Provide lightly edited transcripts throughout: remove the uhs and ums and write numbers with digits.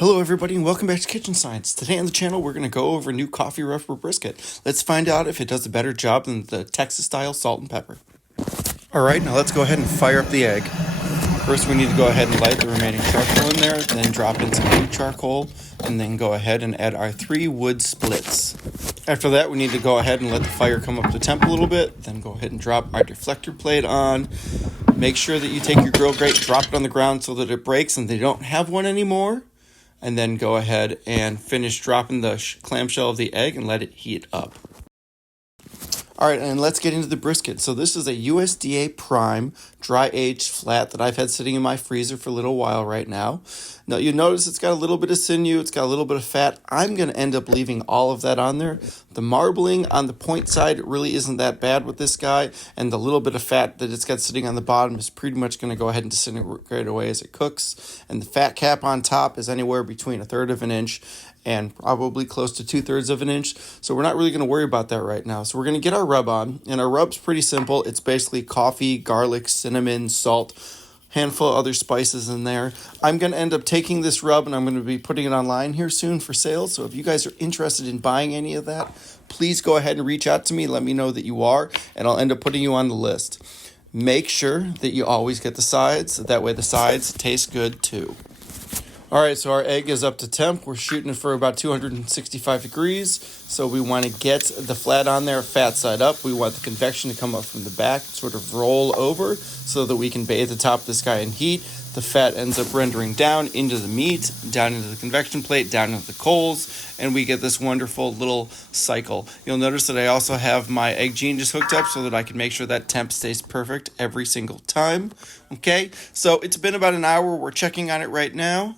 Hello everybody and welcome back to Kitchen Science. Today on the channel we're going to go over a new coffee rougher brisket. Let's find out if it does a better job than the Texas style salt and pepper. Alright, now let's go ahead and fire up the egg. First we need to go ahead and light the remaining charcoal in there, then drop in some new charcoal, and then go ahead and add our 3 wood splits. After that we need to go ahead and let the fire come up to temp a little bit, then go ahead and drop our deflector plate on. Make sure that you take your grill grate, drop it on the ground so that it breaks and they don't have one anymore. And then go ahead and finish dropping the clamshell of the egg and let it heat up. All right, and let's get into the brisket. So this is a USDA Prime dry aged flat that I've had sitting in my freezer for a little while right now. Now you notice it's got a little bit of sinew, it's got a little bit of fat. I'm going to end up leaving all of that on there. The marbling on the point side really isn't that bad with this guy, and the little bit of fat that it's got sitting on the bottom is pretty much going to go ahead and disintegrate away as it cooks. And the fat cap on top is anywhere between 1/3 of an inch and probably close to 2/3 of an inch. So we're not really going to worry about that right now. So we're going to get our rub on, and our rub's pretty simple. It's basically coffee, garlic, cinnamon, salt, handful of other spices in there. I'm going to end up taking this rub and I'm going to be putting it online here soon for sale. So if you guys are interested in buying any of that, please go ahead and reach out to me. Let me know that you are, and I'll end up putting you on the list. Make sure that you always get the sides. That way the sides taste good too. All right, so our egg is up to temp. We're shooting it for about 265 degrees. So we want to get the flat on there, fat side up. We want the convection to come up from the back, sort of roll over so that we can bathe the top of this guy in heat. The fat ends up rendering down into the meat, down into the convection plate, down into the coals, and we get this wonderful little cycle. You'll notice that I also have my egg genius hooked up so that I can make sure that temp stays perfect every single time. Okay, so it's been about an hour. We're checking on it right now.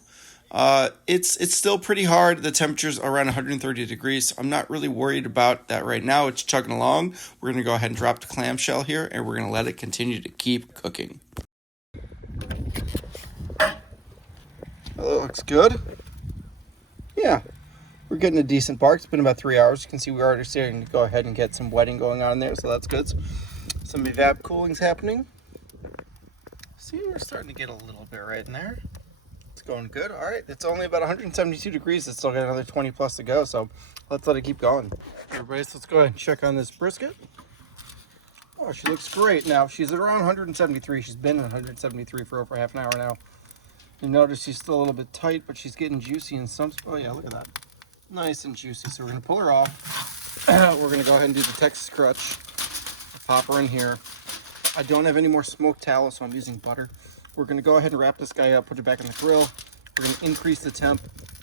It's still pretty hard. The temperature's around 130 degrees. So I'm not really worried about that right now. It's chugging along. We're going to go ahead and drop the clamshell here, and we're going to let it continue to keep cooking. That looks good. Yeah, we're getting a decent bark. It's been about 3 hours. You can see we're already starting to go ahead and get some wetting going on there, so that's good. Some evap cooling's happening. See, we're starting to get a little bit right in there. It's going good. All right, it's only about 172 degrees. It's still got another 20 plus to go, so let's let it keep going. Everybody, so let's go ahead and check on this brisket. Oh, she looks great. Now, she's at around 173. She's been at 173 for over half an hour now. You notice she's still a little bit tight, but she's getting juicy in some. Oh yeah, look at that. Nice and juicy. So we're going to pull her off. We're going to go ahead and do the Texas crutch. Pop her in here. I don't have any more smoked tallow, so I'm using butter. We're going to go ahead and wrap this guy up, put it back in the grill. We're going to increase the temp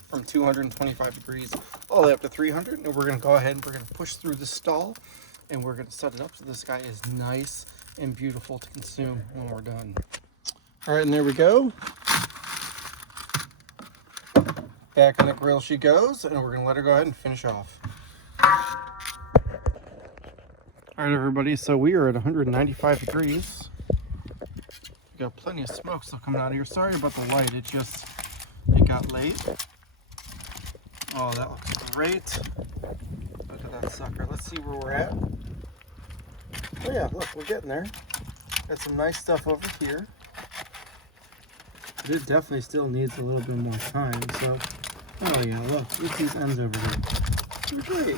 from 225 degrees all the way up to 300. And we're going to go ahead and we're going to push through the stall. And we're going to set it up so this guy is nice and beautiful to consume when we're done. All right, and there we go. Back on the grill she goes, and we're going to let her go ahead and finish off. All right, everybody, so we are at 195 degrees. Got plenty of smoke still coming out of here. Sorry about the light, it got late. Oh, that looks great. Look at that sucker. Let's see where we're at. Oh yeah, look, we're getting there. Got some nice stuff over here. But it definitely still needs a little bit more time, so. Oh yeah, look these ends over here. They're great.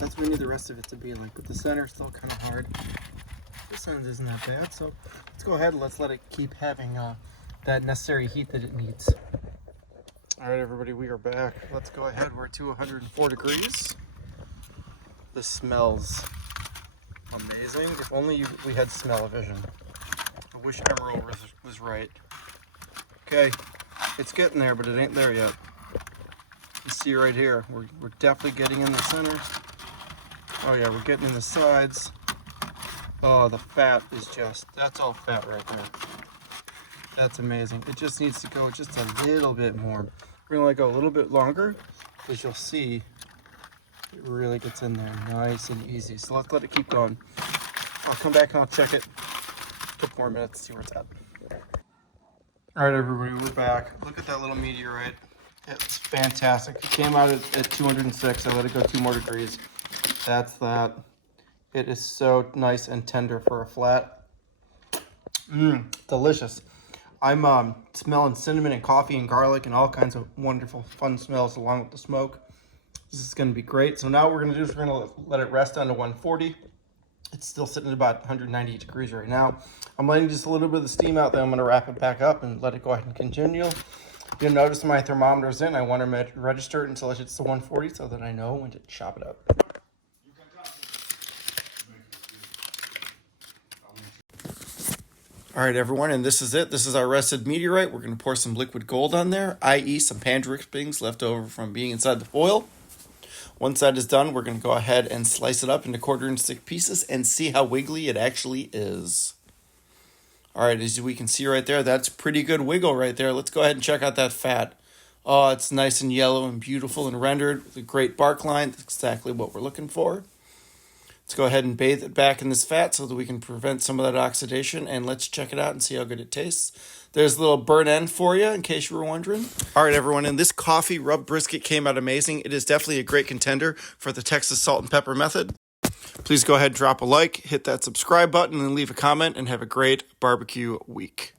That's what we need the rest of it to be like, but the center is still kind of hard. This end isn't that bad, so let's go ahead and let's let it keep having that necessary heat that it needs. All right, everybody, we are back. Let's go ahead. We're to 104 degrees. This smells amazing. If only we had smell-o-vision. I wish Emerald was right. Okay, it's getting there, but it ain't there yet. You see right here, we're definitely getting in the center. Oh yeah, we're getting in the sides. Oh, the fat is that's all fat right there. That's amazing. It just needs to go just a little bit more. We're gonna let it go a little bit longer, because you'll see it really gets in there nice and easy. So let's let it keep going. I'll come back and I'll check it. A couple more minutes to see where it's at. All right, everybody, we're back. Look at that little meteorite. It's fantastic. It came out at 206. I let it go 2 more degrees. That's that. It is so nice and tender for a flat. Delicious. I'm smelling cinnamon and coffee and garlic and all kinds of wonderful, fun smells along with the smoke. This is going to be great. So now what we're going to do is we're going to let it rest down to 140. It's still sitting at about 190 degrees right now. I'm letting just a little bit of the steam out, then I'm going to wrap it back up and let it go ahead and continue. You'll notice my thermometer's in. I want to register it until it hits the 140 so that I know when to chop it up. All right, everyone, and this is it. This is our rested meteorite. We're going to pour some liquid gold on there, i.e. some pan drippings left over from being inside the foil. Once that is done, we're going to go ahead and slice it up into 1/4 inch pieces and see how wiggly it actually is. All right, as we can see right there, that's pretty good wiggle right there. Let's go ahead and check out that fat. Oh, it's nice and yellow and beautiful and rendered with a great bark line. That's exactly what we're looking for. Let's go ahead and bathe it back in this fat so that we can prevent some of that oxidation, and let's check it out and see how good it tastes. There's a little burnt end for you in case you were wondering. All right, everyone, and this coffee rub brisket came out amazing. It is definitely a great contender for the Texas salt and pepper method. Please go ahead and drop a like, hit that subscribe button, and leave a comment, and have a great barbecue week.